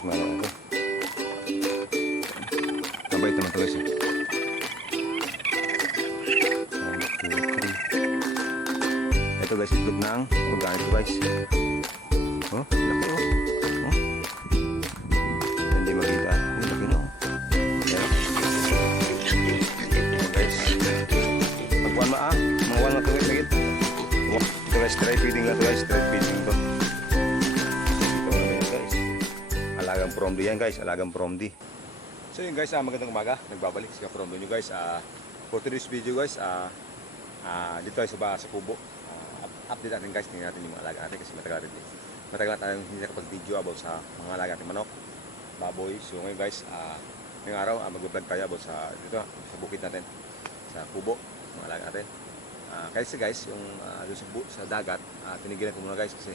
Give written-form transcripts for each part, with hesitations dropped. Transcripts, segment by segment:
guys, mga ito. Mabait naman ito guys. 1, 2, 3. Ito guys, itlog ng organic guys. Oh, laki oh. Oh. Hindi makita. Oh, laki na oh. Guys. Pagkuhan mga 1 matungit na git. Ito guys, try feeding na ito guys. Try feeding ito. Ito naman guys. Alagang promdi yan guys. Alagang promdi. So yun guys, magandang umaga. Nagbabalik sa promdi nyo guys. For today's video guys, dito tayo sa kubo. Update natin guys. Tingnan natin yung mga alaga natin kasi matagal na tayong hindi nakapag-video about sa mga alaga natin manok, baboy. So ngayon guys, ngayong araw mag-vlog tayo about sa dito sa bukid natin, sa kubo, mga alaga natin. Kasi guys, yung doon sa dagat, tinigilan ko muna guys kasi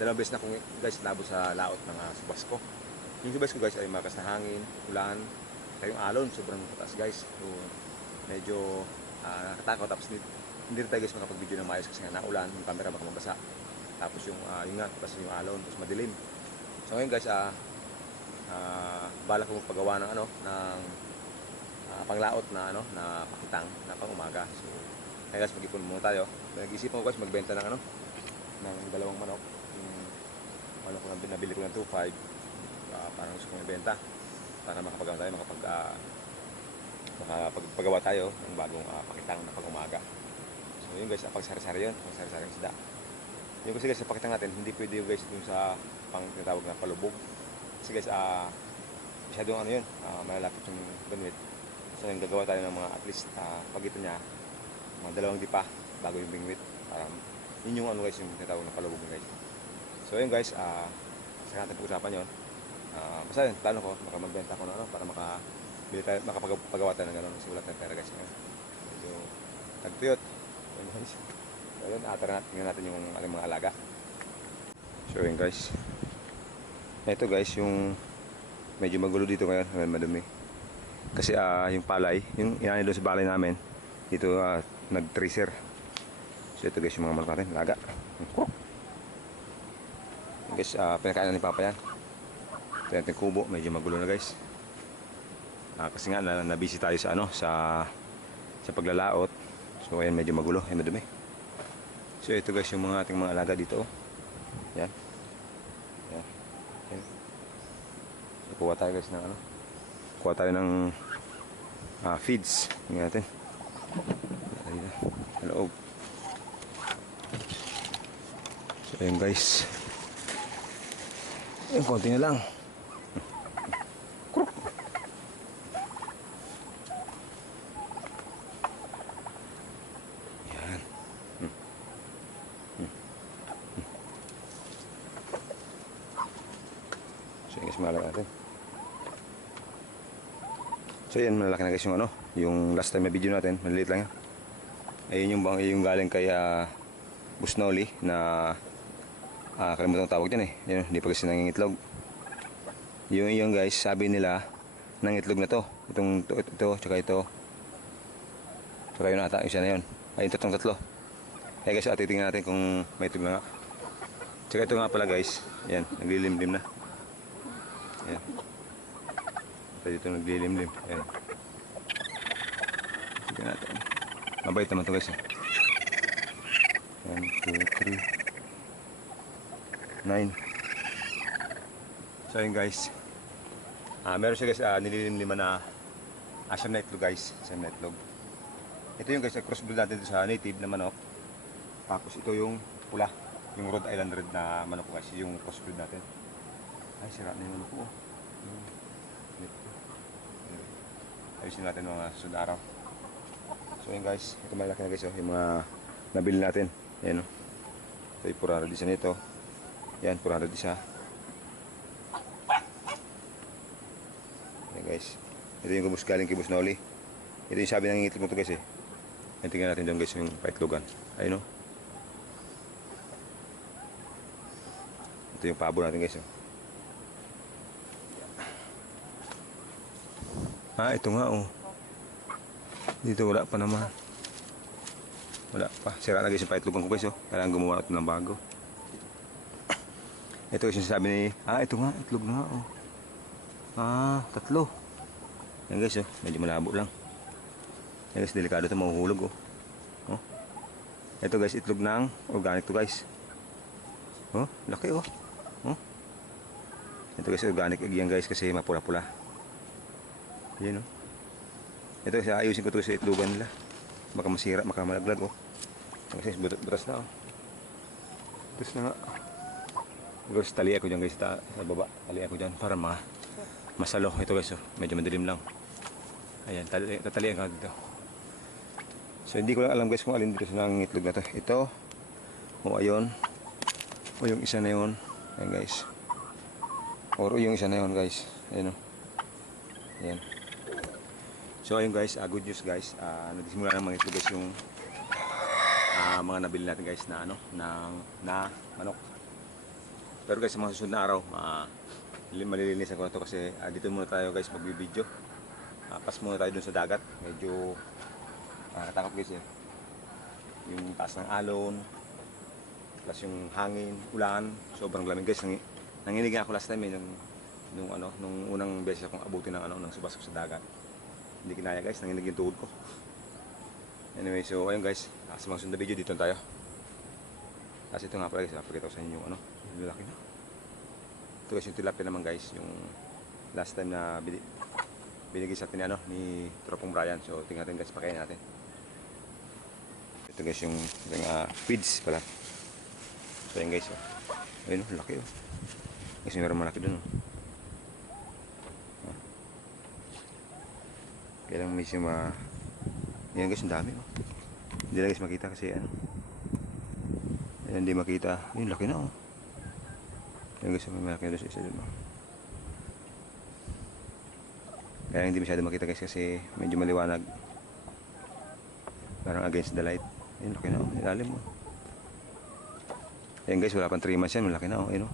dalawang beses na akong guys labo sa laot ng subas ko. Yung subas ko guys ay malakas na hangin, ulan, kayong alon, sobrang mataas guys. So medyo nakatakot, tapos hindi tayo guys makapag-video ng maayos kasi nga naulan, yung camera baka mabasa. Tapos yung nga, tapos yung alon, tapos madilim. So ngayon guys, balak ko magpagawa ng ng panglaot na na pakitang na pang umaga. So ngayon guys, mag-ipon muna tayo. Nag-isipan ko guys magbenta ng ng dalawang manok. Yung manok ko nabili ko ng 2.5, parang gusto kong ibenta para makapagawa tayo, makapagpagawa tayo ng bagong pakitang na pang umaga. So yun guys, pagsari-sari yun, pagsari-sari ng isda. Yung kasi guys, sa pakitang natin, hindi pwede yung guys yung sa pang tinatawag na palubog. Kasi guys, masyadong yun, malalapit yung banwit. So yung gagawa tayo ng mga at least pagitan niya, mga 2 dipa bago yung bingwit. Yun yung guys, yung tinatawag na palubog guys. So yun guys, sa natin pag-usapan yun. Basta yun, plano ko, magbenta ko na para makapagawa tayo ng gano'n. Kasi wala tayong pera guys. Medyo nagtuyot. So yun, tingnan natin yung mga alaga. So yun guys, ito guys yung medyo magulo dito ngayon, madumi. Kasi yung palay, yung inani doon sa balay namin, dito nag-tracer. So ito guys yung mga manok natin, alaga. Guys, pinakain na ni Papa yan. Ito yung kubo, medyo magulo na guys. Kasi nga na-busy tayo sa paglalaot. So ayan, medyo magulo, ay madumi. So ito guys yung ating mga alaga dito. Yan. Yan. Yan. So kuha tayo guys ng kuha tayo ng feeds. Tingnan natin. Sa loob. So ayun guys. Ayun, konti na lang. So yun guys, malaki natin. So yan, malaki na guys yung last time na video natin, maliliit lang yan. Ayun yung galing kay Busnoli na kalimutan ang tawag dyan Yan, hindi pa kasi nangingitlog. Yung guys, sabi nila nangitlog na to. Ito, tsaka ito. Tsaka yun ata, yung siya na yun. Ay, yung tatlo. Kaya guys, titingnan natin kung may itlog na nga. Tsaka ito nga pala guys, yan, naglilimlim na. Ayan. So dito naglilimlim. Ayan. Sige natin. Mabait naman ito guys 1, 2, 3, 9. So yun guys, meron siya guys nililimliman na siyam na itlog guys. Siyam na itlog. Ito yung guys, crossbreed natin sa native na manok. Tapos ito yung pula, yung Rhode Island Red na manok guys, yung crossbreed natin. Ay, sira na yung ano po. Ayusin natin mga susunod araw. So yun guys, ito malaki na guys yung mga nabili natin. Ayan ito yung 400 isa nito. Yan, 400 isa. Ayan guys, ito yung galing kay Busnoli. Ito yung sabi ng itlog mo ito guys Ayan, tingnan natin doon guys yung paitlogan. Ayun ito yung pabo natin guys ito nga dito wala pa naman. Wala pa. Sira na guys yung paitlogan ko guys Kailangan gumawa ito ng bago. Ito yung sinasabi ni, ito nga, itlog na nga, oh. Tatlo. Yan guys, oh, medyo malabo lang. Yan guys, delikado ito, mahuhulog, oh. Oh. Ito guys, itlog ng organic to guys. Oh, laki, oh. Oh. Ito guys, organic egg yan guys, kasi mapula-pula. Yan, oh. Ito guys, ayusin ko ito sa itlogan nila. Baka masira, baka malaglag, oh. Kasi butas na, oh. Butas na nga. Guys, tali ako dyan guys, sa baba. Tali ako dyan para masalo. Ito guys, oh. Medyo madilim lang. Ayan, tatalian ka dito. So hindi ko lang alam guys kung alin dito sa itlog na to. Ito, o ayun, o yung isa na yun. Ayan guys. O yung isa na yun guys. Ayan, o. Ayan. So ayun guys, good news guys. Nagsimula ng mga itlog guys yung mga nabili natin guys na na manok. Pero guys, sa mga susunod na araw, malilinisan ko na to kasi dito muna tayo guys magbibideo. Pas muna tayo dun sa dagat. Medyo nakatakot guys eh. Yung taas ng alon, plus yung hangin, ulan, sobrang lamig guys. Nanginig ako last time eh, nung unang beses akong abutin ng subasok sa dagat. Hindi kinaya guys, nanginig yung tuhod ko. Anyway, so ayun guys, sa mga sunod na video dito tayo. Kasi ito nga pala guys, napakita ko sa inyo yung yung laki na. Ito guys yung tilapia naman guys, yung last time na binigay sa atin ni Tropong Brian. So tingnan natin guys, pakain natin. Ito guys yung feeds pala. So ayun guys, ayun laki oh. Guys, meron malaki dun oh. Kaya lang medyo yan guys, ang dami oh. Hindi na guys makita kasi ayan, hindi makita. Yun, laki na oh. Yan guys, may malaki na doon sa isa dun oh. Kaya hindi masyado makita guys kasi medyo maliwanag. Parang against the light. Ayun, laki na oh, ilalim oh. Ayan guys, wala pang 3 months yan, malaki na oh, ayun oh.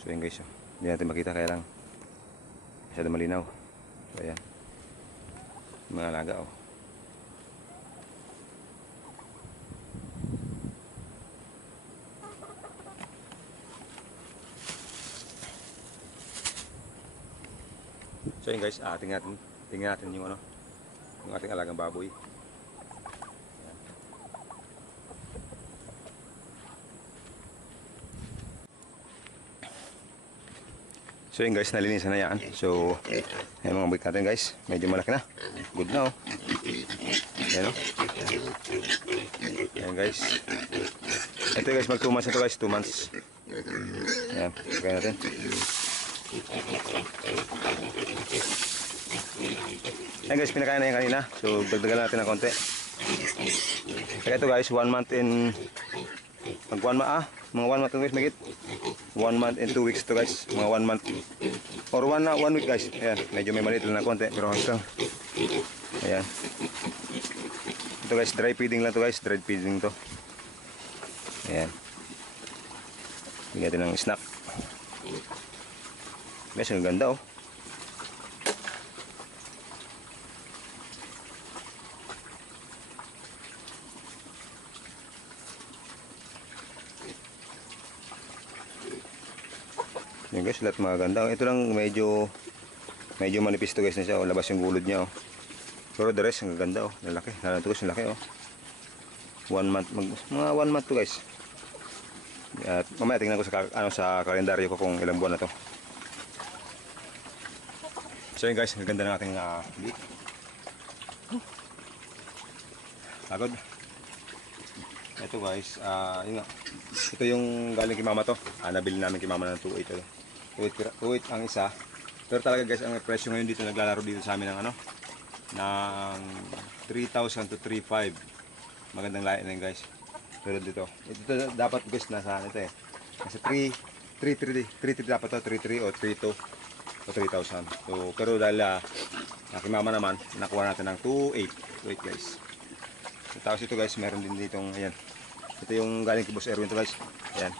So ayan guys oh, hindi natin makita kaya lang masyado malinaw. So ayan, mga alaga oh. So yun guys, tingnan natin yung yung ating alagang baboy. Ayan. So yun guys, nalinisan na yan. So ayan mga balik natin guys, medyo malaki na. Good na oh. Ayan oh. Ayan guys. Ito guys, mag 2 months ito guys, 2 months. Ayan, pagkain natin. Ayan guys, pinakain na yan kanina. So dagdagan natin ng konti. Kaya ito guys, 1 month in mga 1 month guys, magit 1 month and 2 weeks to guys. Mga 1 month or 1 week guys. Ayan, medyo may maliit lang na konti pero hanggang. Ayan. Ito guys, dry feeding lang to guys, dry feeding to. Ayan. Bigyan natin ng snack. Guys, ang ganda oh. Yan guys, lahat maganda. Ito lang medyo manipis to guys na siya oh. Labas yung gulod niya oh. Pero the rest ang ganda oh. Lalaki. Lalaki guys, lalaki oh. 1 month, mga 1 month to guys. At mamaya tingnan ko sa kalendaryo ko kung ilang buwan na to. So yun guys, ang ganda ng ating big. Agad. Ito guys, yun nga. Ito yung galing kay mama to. Nabili namin kay mama ng 2.8. 2.8 ang isa. Pero talaga guys, ang presyo ngayon dito naglalaro dito sa amin ng ng 3,000 to 3,500. Magandang lahi na yun guys. Pero dito dapat guys nasa ito eh. Nasa 3,300 dapat to, 3,300 o 3,200 o 3,000. So, pero dahil kay mama naman, nakuha natin ng 2.8 guys. So, tapos ito guys, meron din ditong, ayan. Ito yung galing kay Boss Erwin to guys. Ayan.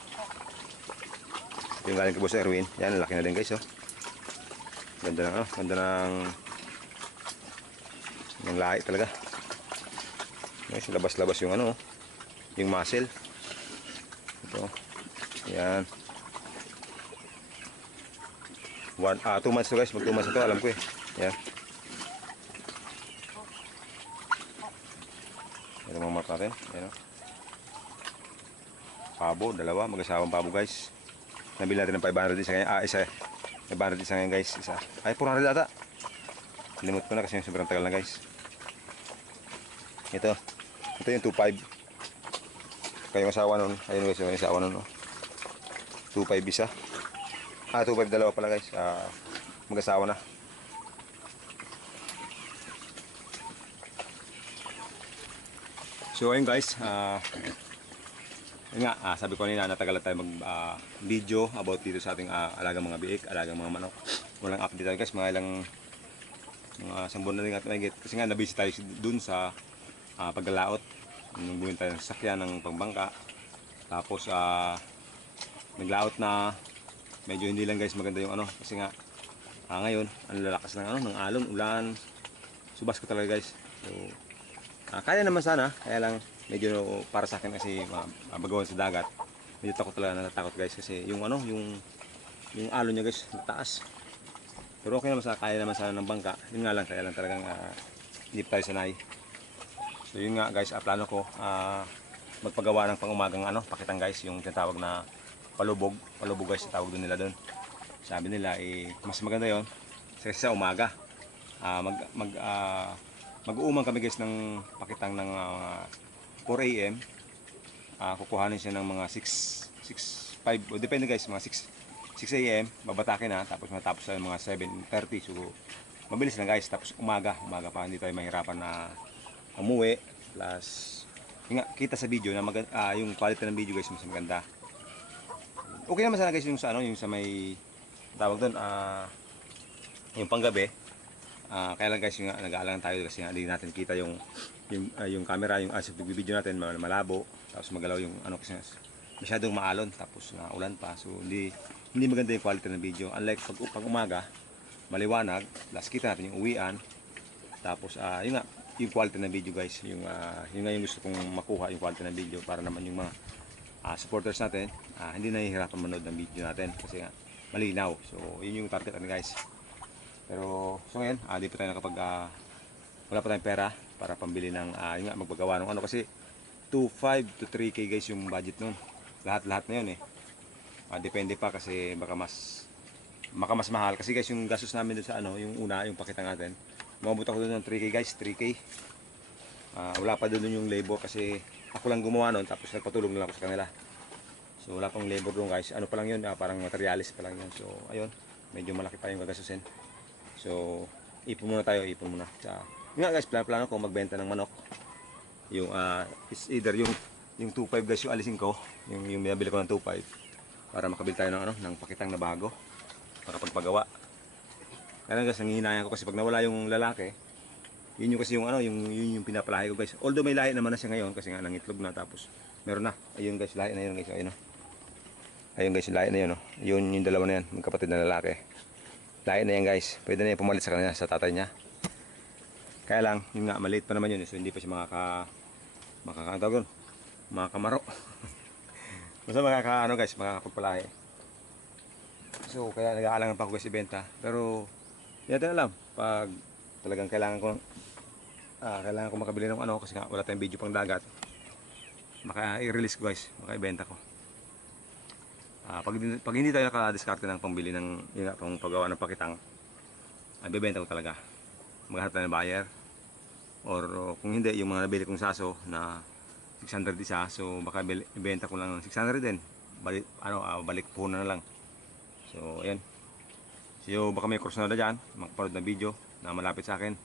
Ito yung galing kay Boss Erwin. Ayan, laki na din guys oh. Ganda ng ganda ng lahi talaga. Guys, labas-labas yung yung muscle. Ito. Yan. 2 months to guys. Mag 2 months ito. Alam ko eh. Yan. Ito mga mark natin. Yan o. Pabo. Dalawa. Mag-asawang pabo guys. Nabili natin ng 500 isa ngayon. Isa eh. 500 isa ngayon guys. Isa. Ay 400 ata. Limot ko na kasi sobrang tagal na guys. Ito yung 2.5. Kayong asawa nun. Ayun guys yung asawa nun. 2.5 isa. 2.5 dalawa pala guys. Mag-asawa na. So ayun guys. Yun nga, sabi ko kanina natagalan tayo mag video about dito sa ating alagang mga biik, alagang mga manok. Walang update tayo guys, mga ilang sambon na rin at mahigit. Kasi nga nabisi tayo dun sa paglalaot. Nung buhin tayo ng sasakyan ng pangbangka. Tapos naglaot na medyo hindi lang guys maganda yung kasi nga ngayon ang lalakas ng ng alon, ulan. Subas ko talaga guys. So kaya naman sana, kaya lang medyo para sa akin kasi mabagawan sa dagat. Medyo takot talaga, natatakot guys kasi yung yung alon niya guys mataas. Pero okay naman sana, kaya naman sana ng bangka. Yun nga lang, kaya lang talagang hindi tayo sanay. So yun nga guys, plano ko magpagawa ng pangumagang pakitang guys, yung tinatawag na palubog guys, tawag doon nila doon. Sabi nila mas maganda yon kasi sa umaga. Mag-uumang kami guys ng pakitang ng 4 AM. Kukuhanin siya ng mga 6, 5, o depende guys, mga 6 AM, babatakin na, tapos matapos sa mga 7:30. So mabilis lang guys, tapos umaga pa, hindi tayo mahirapan na umuwi. Plus kita sa video na yung quality ng video guys mas maganda. Okay naman sana guys yung sa yung sa may tawag doon yung panggabi. Kaya lang guys, yung nag-aalangan tayo kasi hindi natin kita yung camera, yung video natin malabo, tapos magalaw yung kasi masyadong maalon, tapos ulan pa, so hindi maganda yung quality ng video. Unlike pag umaga maliwanag, plus kita natin yung uwian, tapos yung quality ng video guys, yun nga yung gusto kong makuha, yung quality ng video, para naman yung mga supporters natin hindi nahihirapan manood ng video natin kasi nga malinaw. So yun yung target natin guys. Pero so ngayon, di pa tayo nakapag wala pa tayong pera para pambili ng yung magbagawa ng kasi 2.5 to 3K guys yung budget nun. Lahat na yun depende pa kasi baka mas mahal kasi guys yung gastos namin doon sa yung una, yung pakita natin. Umabot ako doon ng 3K guys, 3K. Wala pa doon yung labor kasi ako lang gumawa nun, tapos nagpatulong na lang ako sa kanila. So wala pang labor doon guys. Pa lang yun, parang materialis pa lang yun. So ayun, medyo malaki pa yung gagastusin. So, ipon muna tayo. Yun nga guys, plano ko magbenta ng manok. Yung, is either yung 2.5 guys yung alisin ko. Yung binabili ko ng 2.5. Para makabili tayo ng pakitang na bago. Makapagpagawa. Kaya guys, nanghihinayan ko kasi pag nawala yung lalaki, yun yung kasi yung pinapalahi ko guys. Although may lahi naman na siya ngayon kasi nga nangitlog na, tapos meron na. Ayun guys, lahi na yun guys. Ayun guys, lahi na yun. Yun yung dalawa na yan, yung kapatid na lalaki. Lahi na yan guys, pwede na yan pumalit sa kanya, sa tatay niya. Kaya lang, yun nga, maliit pa naman yun, so hindi pa siya makakamaro. Basta guys, makakapagpalahi. So kaya nag-aalangan pa ako guys ibenta, pero hindi natin alam pag talagang kailangan ko makabili ng kasi nga wala tayong video pang dagat, i-release ko guys, maka-ibenta ko. Pag hindi tayo nakadiskarte ng pambili ng pang paggawa ng pakitang, bibenta ko talaga. Maghanap tayo ng buyer, or kung hindi, yung mga nabili kong saso na 600 isa, so baka ibenta ko lang ng 600 din. Balik puhunan na lang. So ayan, so baka may kursunada dyan, makapanood ng video na malapit sa akin,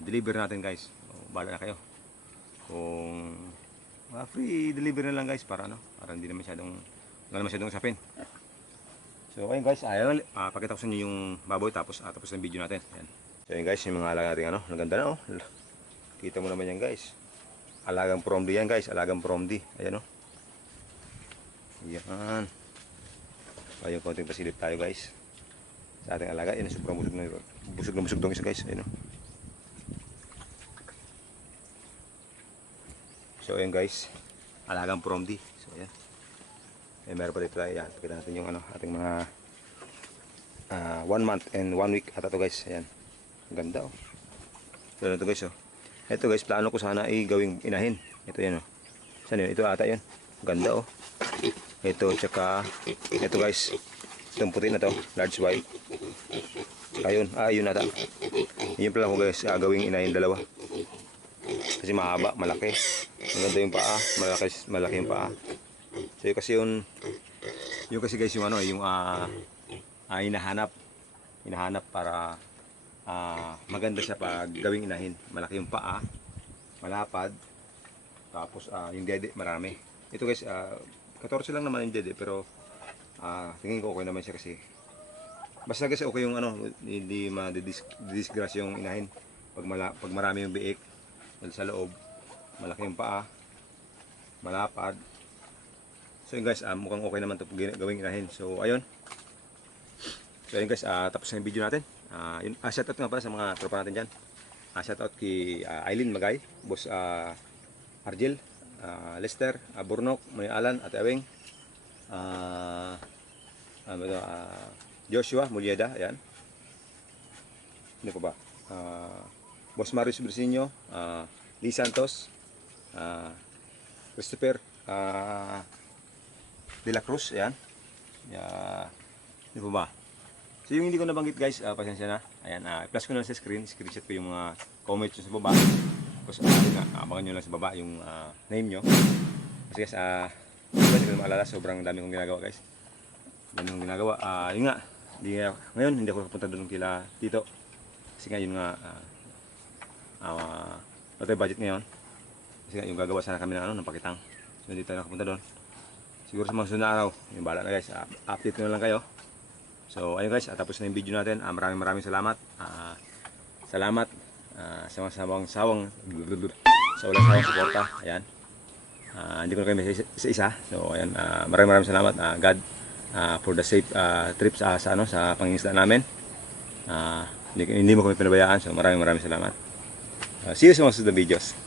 deliver natin guys. So, bahala na kayo kung free delivery na lang guys, para hindi na wala masyadong usapin. So ayun guys, pakita ko sa inyo yung baboy, tapos ng video natin. Ayan. So ayun guys, yung mga alaga natin ang ganda na Kita mo naman yan guys. Alagang promdi yan guys, alagang promdi. Ayan Yan. Ayun, konting pasilip tayo guys sa ating alaga. Yan, sobrang busog na busog dong isa guys. Ayan So ayun guys, alagang promdi. So ayan. Eh, meron pa dito tayo. Yan, pakita natin yung ano, ating mga 1 month and 1 week ata to guys. Ayan. Ang ganda oh. Ito na to guys oh. Ito guys, plano ko sana ay gawing inahin. Ito yan oh. Saan yun? Ito ata yun. Ang ganda oh. Ito tsaka ito guys. Itong puti na to, large white. Ayun, yun ata. Yun pala ko guys, gawing inahin dalawa. Kasi mahaba, malaki. Maganda yung paa, malaki yung paa. So yun kasi yung kasi guys yung ano, yung hinahanap para maganda siya pag gawing inahin. Malaki yung paa, malapad, tapos yung dede marami. Ito guys, 14 lang naman yung dede pero tingin ko okay naman siya kasi basta kasi okay yung ano, hindi ma-disgrace yung inahin pag marami yung biik sa loob, malaki yung paa, malapad. So yun guys, mukhang okay naman ito gawing inahin. So ayun. So ayun guys, tapos na yung video natin. Shoutout nga pala sa mga tropa natin dyan. Shoutout kay Aileen Magay, Boss Argel, Lester, Burnok, May Alan, at Aweng, Joshua Mulieda, ayan. Ano pa ba? Boss Marius Brisinho, Lee Santos, Christopher De La Cruz, ayan. Ano pa ba? So yung hindi ko nabanggit guys, pasensya na. Ayan, plus ko na lang sa screenshot ko yung mga comments sa baba. Tapos abangan nyo lang sa baba yung name nyo. Kasi guys, hindi ko na maalala, sobrang dami kong ginagawa guys. Dami kong ginagawa. Yun nga, ngayon hindi ako kapunta doon kila dito. Kasi nga yun nga, wala tayo budget ngayon. Kasi nga yung gagawa sana kami ng pakitang. So hindi tayo nakapunta doon. Siguro sa mga sunod na araw, yung bala na guys, update ko na lang kayo. So ayun guys, tapos na yung video natin. Maraming salamat. Salamat sa mga sawang suporta. Ayan. Hindi ko na kayo isa-isa. So ayan, maraming salamat. God for the safe trips sa pangingisda namin. Hindi mo kami pinabayaan. So maraming salamat. See you sa mga susunod na videos.